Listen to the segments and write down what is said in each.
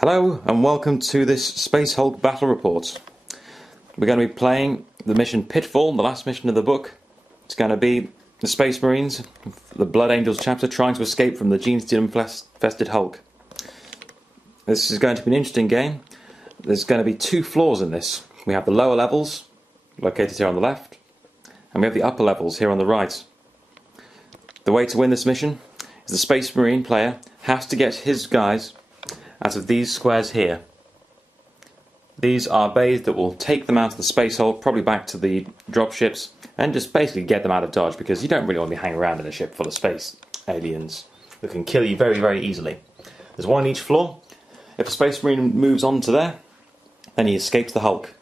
Hello and welcome to this Space Hulk battle report. We're going to be playing the mission Pitfall, the last mission of the book. It's going to be the Space Marines, the Blood Angels chapter, trying to escape from the gene-stealer infested Hulk. This is going to be an interesting game. There's going to be two floors in this. We have the lower levels, located here on the left, and we have the upper levels here on the right. The way to win this mission is the Space Marine player has to get his guys out of these squares here. These are bays that will take them out of the space hold, probably back to the dropships, and just basically get them out of dodge, because you don't really want to be hanging around in a ship full of space aliens that can kill you very, very easily. There's one on each floor. If a Space Marine moves on to there, then he escapes the Hulk.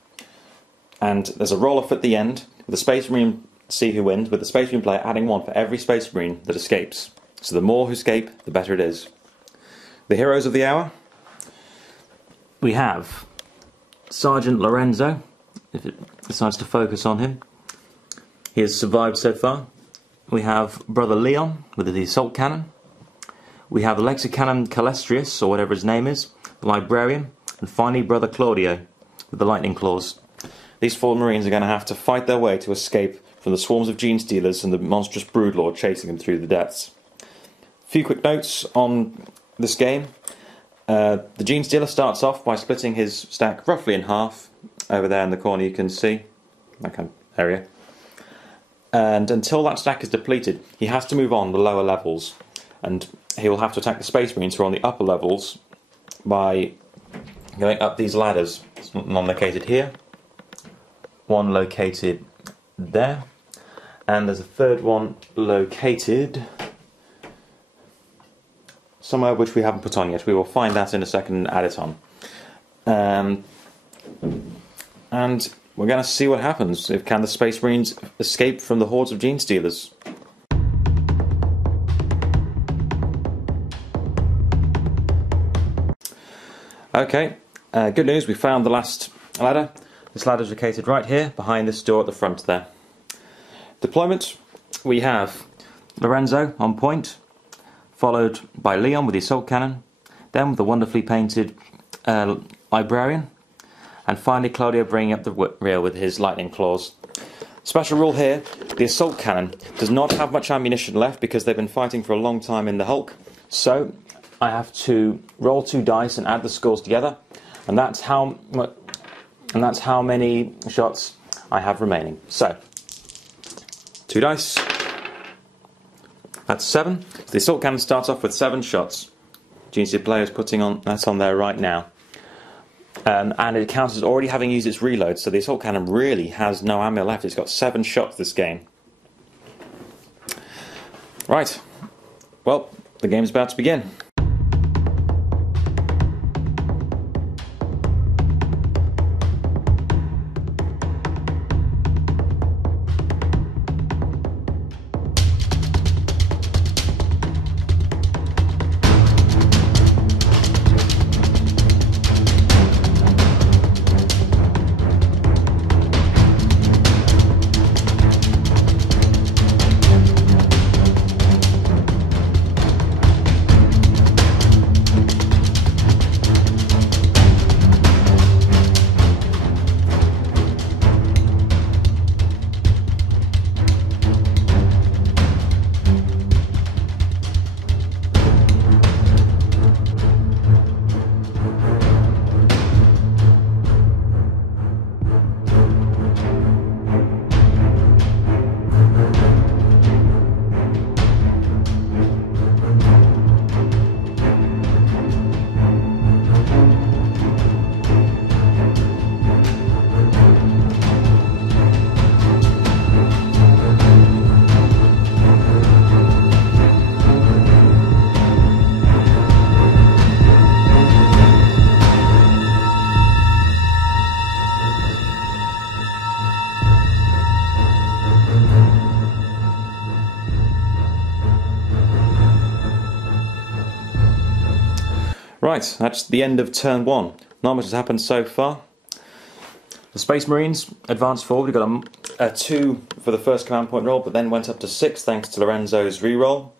And there's a roll-off at the end, with the Space Marine see who wins, with the Space Marine player adding one for every Space Marine that escapes. So the more who escape, the better it is. The heroes of the hour. We have Sergeant Lorenzo, if it decides to focus on him. He has survived so far. We have Brother Leon with the assault cannon. We have the Lexicannon Calestrius, or whatever his name is, the librarian. And finally Brother Claudio with the lightning claws. These four Marines are going to have to fight their way to escape from the swarms of gene stealers and the monstrous broodlord chasing them through the depths. A few quick notes on this game. The Gene Stealer starts off by splitting his stack roughly in half. Over there in the corner you can see that kind of area. And until that stack is depleted, he has to move on the lower levels. And he will have to attack the Space Marines who are on the upper levels by going up these ladders. There's one located here, one located there, and there's a third one located somewhere which we haven't put on yet. We will find that in a second and add it on. And we're going to see what happens. Can the Space Marines escape from the hordes of gene stealers? Okay, good news, we found the last ladder. This ladder is located right here, behind this door at the front there. Deployment, we have Lorenzo on point, followed by Leon with the assault cannon, then with the wonderfully painted librarian, and finally Claudio bringing up the rear with his lightning claws. Special rule here, the assault cannon does not have much ammunition left because they've been fighting for a long time in the Hulk, so I have to roll 2 dice and add the scores together, and that's how many shots I have remaining. So, 2 dice. That's 7. So the assault cannon starts off with 7 shots. GC player is putting on that on there right now. And it counts as already having used its reload, so the assault cannon really has no ammo left. It's got 7 shots this game. Right. Well, the game's about to begin. Right, that's the end of turn 1. Not much has happened so far. The Space Marines advanced forward. We got a 2 for the first command point roll, but then went up to 6 thanks to Lorenzo's reroll.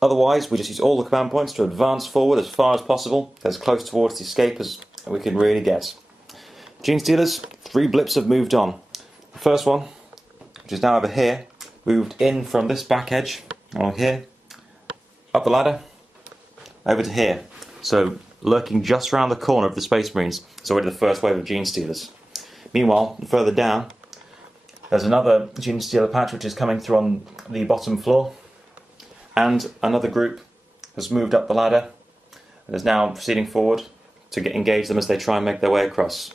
Otherwise, we just use all the command points to advance forward as far as possible, as close towards the escape as we can really get. Gene Stealers, 3 blips have moved on. The first one, which is now over here, moved in from this back edge, along here, up the ladder, over to here. So, lurking just around the corner of the Space Marines is already the first wave of Gene Stealers. Meanwhile, further down, there's another Gene Stealer patch which is coming through on the bottom floor, and another group has moved up the ladder and is now proceeding forward to engage them as they try and make their way across.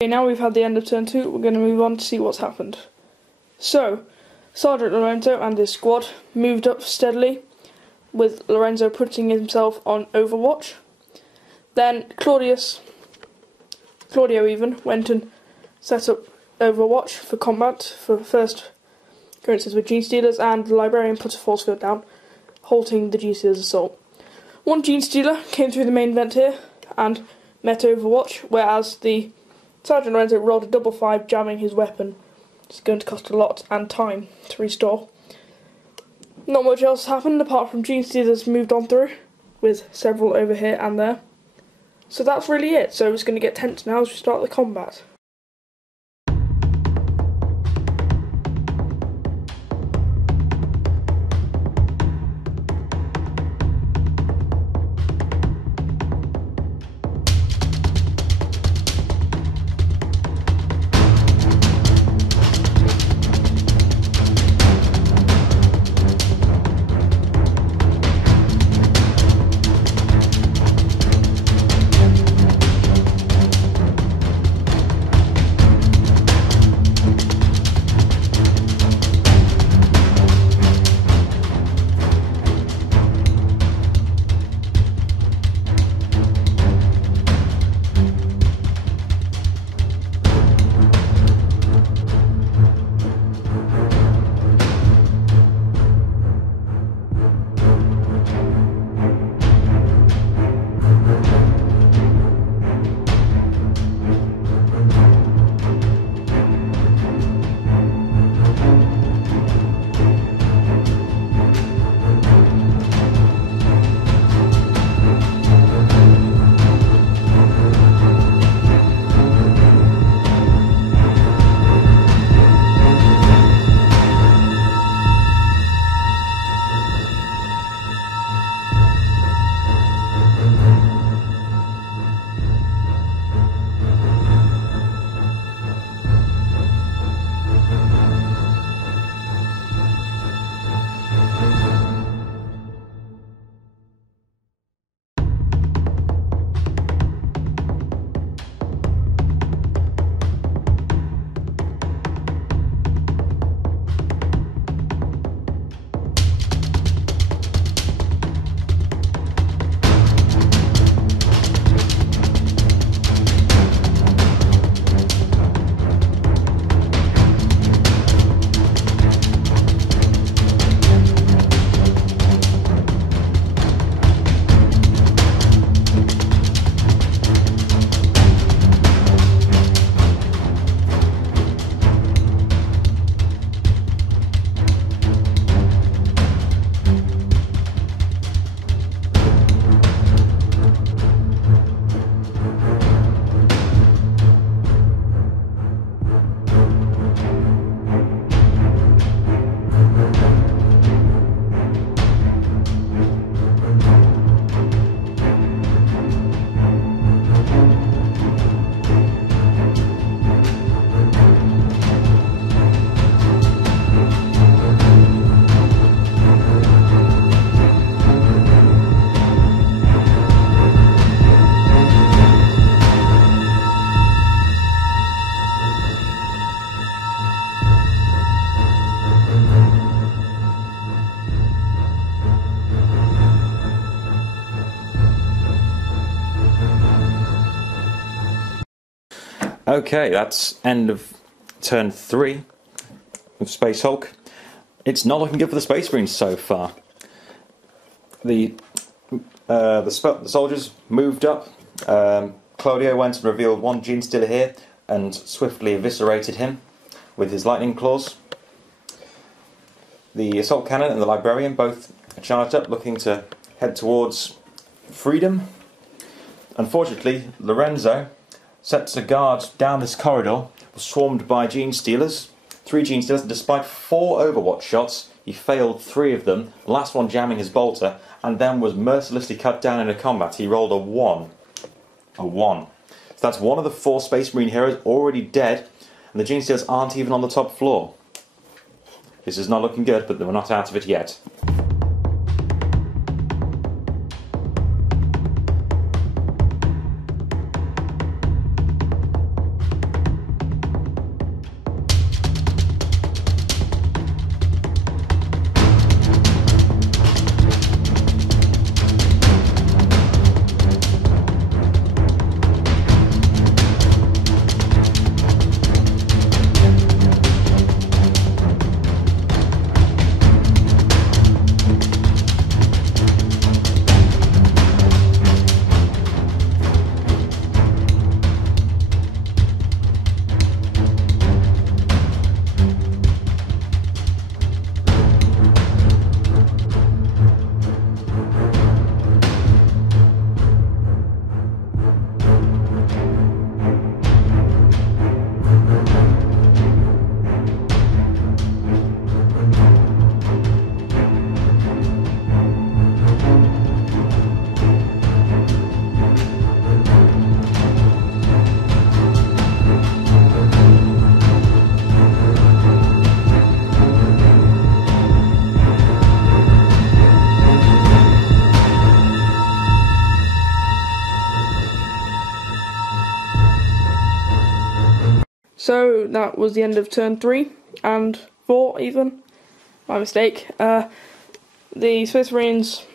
Okay, now we've had the end of turn 2, we're going to move on to see what's happened. So, Sergeant Lorenzo and his squad moved up steadily, with Lorenzo putting himself on Overwatch. Then Claudio even, went and set up Overwatch for combat for first occurrences with Gene Stealers, and the Librarian put a force field down, halting the Gene Stealers' assault. One Gene Stealer came through the main vent here and met Overwatch, whereas the Sergeant Lorenzo rolled a double 5, jamming his weapon. It's going to cost a lot and time to restore. Not much else happened apart from Gene Stealers moved on through, with several over here and there. So that's really it. So it's going to get tense now as we start the combat. Okay, that's end of turn 3 of Space Hulk. It's not looking good for the Space Marines so far. The soldiers moved up. Claudio went and revealed one Gene Stealer here and swiftly eviscerated him with his lightning claws. The assault cannon and the librarian both charged up, looking to head towards freedom. Unfortunately, Lorenzo sets a guard down this corridor, was swarmed by Gene Stealers. 3 Gene Stealers, and despite 4 Overwatch shots, he failed 3 of them, the last one jamming his bolter, and then was mercilessly cut down in a combat. He rolled a 1. A 1. So that's one of the 4 Space Marine heroes already dead, and the Gene Stealers aren't even on the top floor. This is not looking good, but we're not out of it yet. So that was the end of turn 3 and 4 even. My mistake. The Space Marines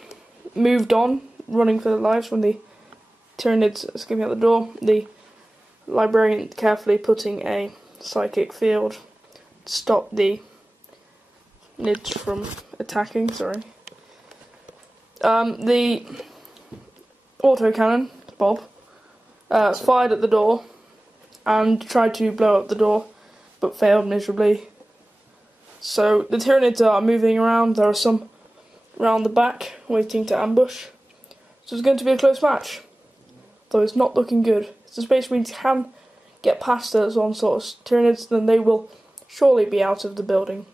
moved on, running for their lives when the Tyranids escaping out the door. The Librarian carefully putting a psychic field to stop the Nids from attacking, sorry. The autocannon, Bob, fired at the door and tried to blow up the door, but failed miserably. So the Tyranids are moving around. There are some around the back, waiting to ambush. So it's going to be a close match, though it's not looking good. If the Space Marines can get past those onslaught of Tyranids, then they will surely be out of the building.